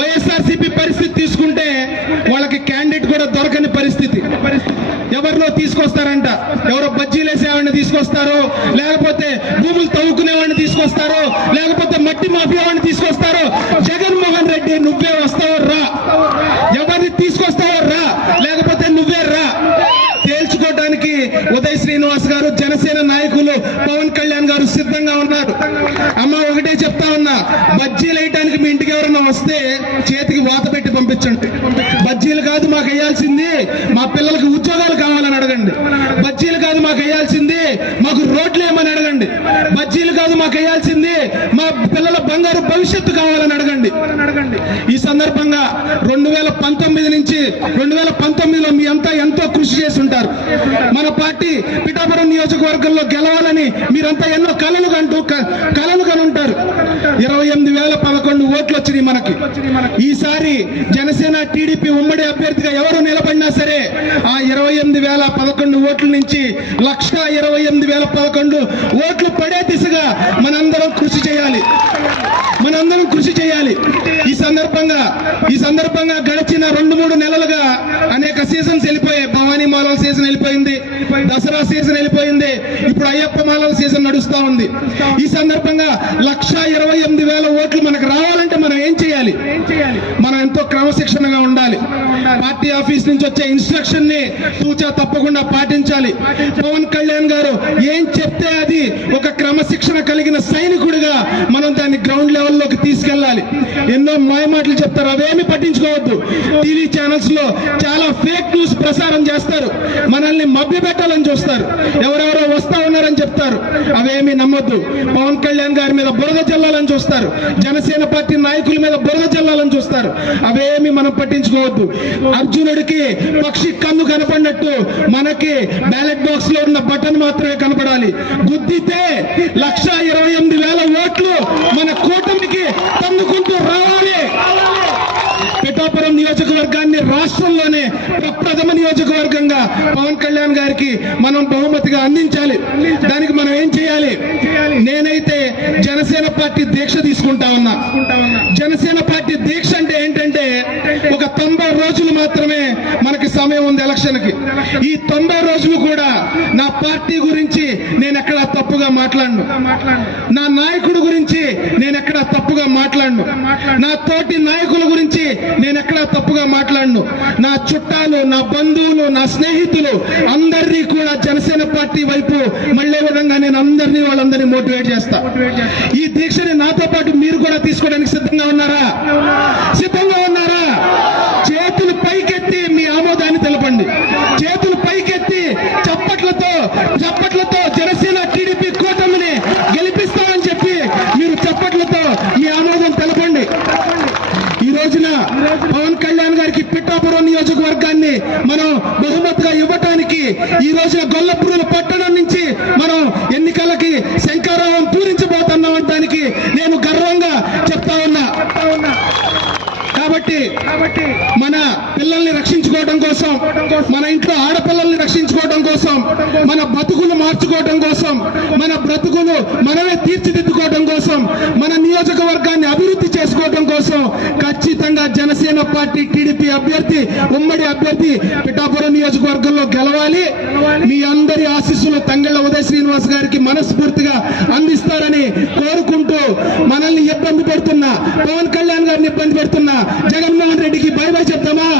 వైఎస్ఆర్సీపీ పరిస్థితి తీసుకుంటే వాళ్ళకి క్యాండిడేట్ కూడా దొరకని పరిస్థితి. ఎవరిలో తీసుకొస్తారంట. ఎవరో బజ్జీలు వేసేవాడిని తీసుకొస్తారో. లేకపోతే భూములు తవ్వుకునే వాడిని తీసుకొస్తారో. లేకపోతే మట్టి మాఫియా వాడిని తీసుకొస్తారో. జగన్మోహన్ రెడ్డి నువ్వే వస్తావో రా? ఎవరిని తీసుకొస్తావో రా? లేకపోతే నువ్వే రా? తేల్చుకోవడానికి ఉదయ్ శ్రీనివాస్ గారు జనసేన నాయకులు పవన్ కళ్యాణ్ గారు సిద్ధంగా ఉన్నారు. అమ్మ ఒకటే చెప్తా ఉన్నా బజ్జీలు వేయటానికి మీ ఇంటికి ఎవరన్నా వస్తే చేతికి వాత పెట్టి పంపించండి. బజ్జీలు కాదు మాకు వేయాల్సింది మా పిల్లలకి ఉద్యోగాలు కావాలని అడగండి. బజ్జీలు కాదు మాకు వేయాల్సింది మాకు రోడ్లు ఏమని అడగండి. బజ్జీలు కాదు మాకు వేయాల్సింది మా పిల్లల బంగారు భవిష్యత్తు కావాలని అడగండి. ఈ సందర్భంగా రెండు వేల పంతొమ్మిది నుంచి రెండు వేల పంతొమ్మిదిలో మీ అంతా ఎంతో కృషి చేసి ఉంటారు మన పార్టీ పిఠాపురం నియోజకవర్గంలో గెలవాలని మీరంతా ఎన్నో కళలు కంటూ క- కలలు ఉంటారు ఇరవై ఎనిమిది వేల పదకొండు ఓట్లు వచ్చినాయి మనకి. ఈసారి జనసేన టీడీపీ ఉమ్మడి అభ్యర్థిగా ఎవరు నిలబడినా సరే ఆ ఇరవై ఎనిమిది వేల పదకొండు ఓట్ల నుంచి లక్ష ఇరవై ఎనిమిది వేల పదకొండు ఓట్లు పడే దిశగా మనందరం కృషి చేయాలి. మనందరం కృషి చేయాలి. ఈ సందర్భంగా ఈ సందర్భంగా గడిచిన రెండు మూడు నెలలుగా అనేక సీజన్స్ వెళ్ళిపోయాయి. మాలల సీజన్ వెళ్ళిపోయింది. దసరా సీజన్ వెళ్ళిపోయింది. ఇప్పుడు అయ్యప్ప మాలల సీజన్ నడుస్తా ఉంది. ఈ సందర్భంగా లక్ష ఇరవై ఎనిమిది వేల ఓట్లు మనకు రావాలంటే చేయాలి. మనం ఎంతో క్రమశిక్షణగా ఉండాలి. పార్టీ ఆఫీస్ నుంచి వచ్చే ఇన్స్ట్రక్షన్ని తూచా తప్పకుండా పాటించాలి. పవన్ కళ్యాణ్ గారు ఏం చెప్తే అది ఒక క్రమశిక్షణ కలిగిన సైనికుడిగా మనం దాన్ని గ్రౌండ్ లెవెల్లోకి తీసుకెళ్ళాలి. ఎన్నో మాయమాటలు చెప్తారు. అవేమి పట్టించుకోవద్దు. టీవీ ఛానల్స్లో చాలా ఫేక్ న్యూస్ ప్రసారం చేస్తారు. మనల్ని మభ్యపెట్టాలని చూస్తారు. ఎవరెవరో వస్తా ఉన్నారని చెప్తారు. అవేమి నమ్మొద్దు. పవన్ కళ్యాణ్ గారి మీద బురద జల్లాలని చూస్తారు. జనసేన పార్టీ నాయకుల మీద బురద జల్లాలని చూస్తారు. అవేమి మనం పట్టించుకోవద్దు. అర్జునుడికి పక్షి కన్ను కనపడినట్టు మనకి బ్యాలెట్ బాక్స్లో ఉన్న బటన్ మాత్రమే కనపడాలి. గుద్దితే లక్ష ఇరవై ఎనిమిది వేల ఓట్లు మన కూటమికి తన్నుకుంటూ రావాలి పిఠాపురం నియోజకవర్గాన్ని రాష్ట్రంలోనే ప్రప్రథమ నియోజకవర్గంగా పవన్ కళ్యాణ్ గారికి మనం బహుమతిగా అందించాలి. దానికి మనం ఏం చేయాలి? నేనైతే జనసేన పార్టీ దీక్ష తీసుకుంటా ఉన్నా. జనసేన పార్టీ దీక్ష అంటే ఏంటంటే ఒక తొంభై రోజులు మాత్రమే మనకి సమయం ఉంది ఎలక్షన్కి. ఈ తొంభై రోజులు కూడా నా పార్టీ గురించి నేను ఎక్కడ తప్పుగా మాట్లాడను. నా నాయకుడు గురించి నేను ఎక్కడ తప్పుగా మాట్లాడను. నా తోటి నాయకుల గురించి నేను ఎక్కడ తప్పుగా మాట్లాడను. నా చుట్టాలు నా బంధువులు నా స్నేహితులు అందరినీ కూడా జనసేన పార్టీ వైపు మళ్ళీ విధంగా నేను అందరినీ వాళ్ళందరినీ మోటివేట్ చేస్తా. ఈ దీక్షని నాతో పాటు మీరు కూడా తీసుకోవడానికి సిద్ధంగా ఉన్నారా? సిద్ధంగా పవన్ కళ్యాణ్ గారికి పిట్టాపురం నియోజకవర్గాన్ని మనం బహుమతిగా ఇవ్వటానికి ఈ రోజున గొల్లపురం పట్టణం నుంచి మనం ఎన్నికలకి శంకారావం పూరించబోతున్నాం అనడానికి నేను గర్వంగా చెప్తా ఉన్నా కాబట్టి కాబట్టి మన పిల్లల్ని రక్షించుకోవడం కోసం మన ఇంట్లో ఆడపిల్లల్ని రక్షించుకోవడం కోసం మన బతుకులు మార్చుకోవడం కోసం మన బ్రతుకులు మనమే తీర్చిదిద్దుకోవడం కోసం మన నియోజకవర్గాన్ని అభివృద్ధి చేసుకోవడం కోసం ఖచ్చితంగా జనసేన పార్టీ టీడీపీ అభ్యర్థి ఉమ్మడి అభ్యర్థి పిఠాపురం నియోజకవర్గంలో గెలవాలి. మీ అందరి ఆశీస్సులు తంగళ్ళ ఉదయ శ్రీనివాస్ గారికి మనస్ఫూర్తిగా అందిస్తారని కోరుకుంటూ మనల్ని ఇబ్బంది పెడుతున్న పవన్ కళ్యాణ్ గారిని ఇబ్బంది పెడుతున్న జగన్మోహన్ రెడ్డికి బై బై చెప్తామా?